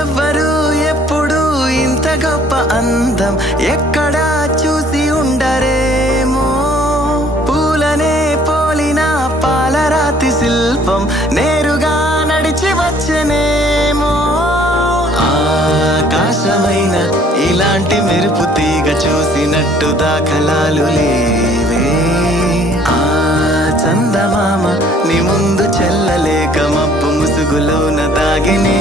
ఎవ్వరు ఎప్పుడు ఇంత గొప్ప అందం ఎక్కడా చూసి ఉండరేమో. పూలనే పోలిన పాలరాతి శిల్పం నేరుగా నడిచి వచ్చనేమో. ఆకాశమైన ఇలాంటి మెరుపు తీగ చూసినట్టు దాఖలాలు లేవే. ఆ చందమామ నీ ముందు చెల్లలేక మబ్బు ముసుగులోన దాగినే.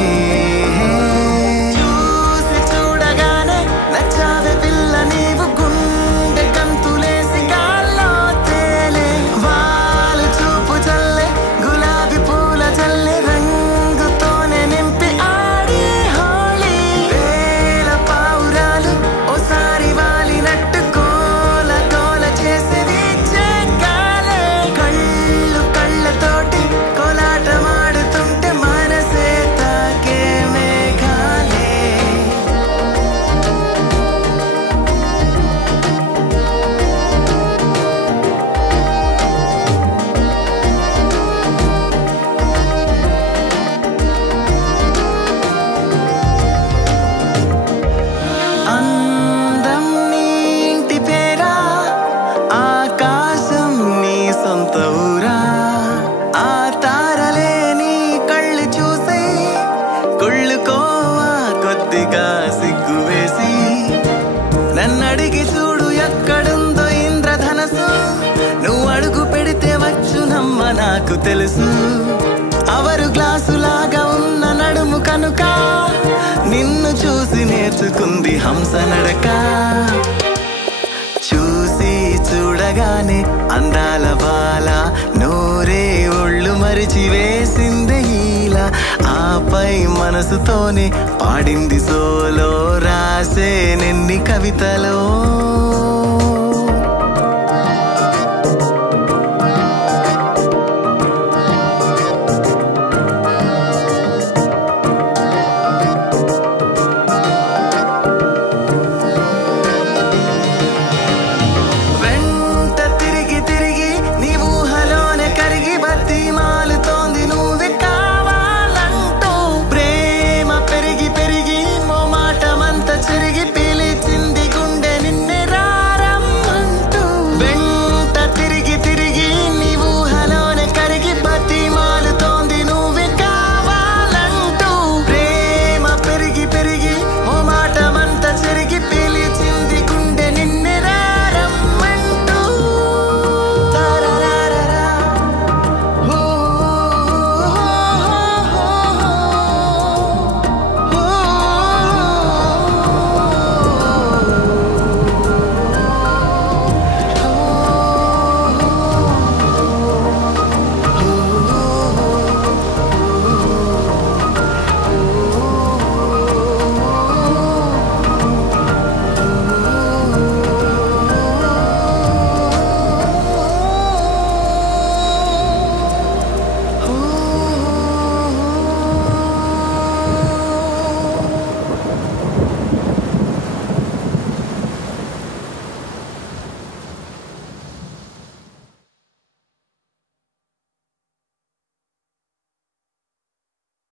చూసి చూడగానే నచ్చావే పిల్ల నీవు, గుండె గంతులేసి గాల్లో తేలే. వాళ్ళు చూపు చల్లే గులాబీ పూల చల్లే, రంగుతోనే నింపి ఆడి హోళీ. వేల పావురాలు ఓసారి వాలినట్టు గోల గోల చేసి వీచే గాలే. కళ్ళు కళ్ళతోటి కోలాటమాడుతుంటే మనసే తాకే మేఘాలే. అందం నీ ఇంటి పేరా, ఆకాశం నీ సొంత ఊరా. ఆ తారలే నీ కళ్ళు చూసి కుళ్ళుకోవా కొద్దిగా సిగ్గు వేసి. నన్నడిగి చూడు ఎక్కడుందో ఇంద్రధనసు, నువ్వు అడుగు పెడితే వచ్చునమ్మ నాకు తెలుసు. అవరు గ్లాసులాగా ఉన్న నడుము కనుక నిన్ను చూసి నేర్చుకుంది హంస నడక. చూసి చూడగానే అందాల బాల నోరే ఒళ్ళు మరిచి వేసింది ఈల. ఆపై మనసుతోనే పాడింది సోలో, రాసే నెన్ని కవితలో.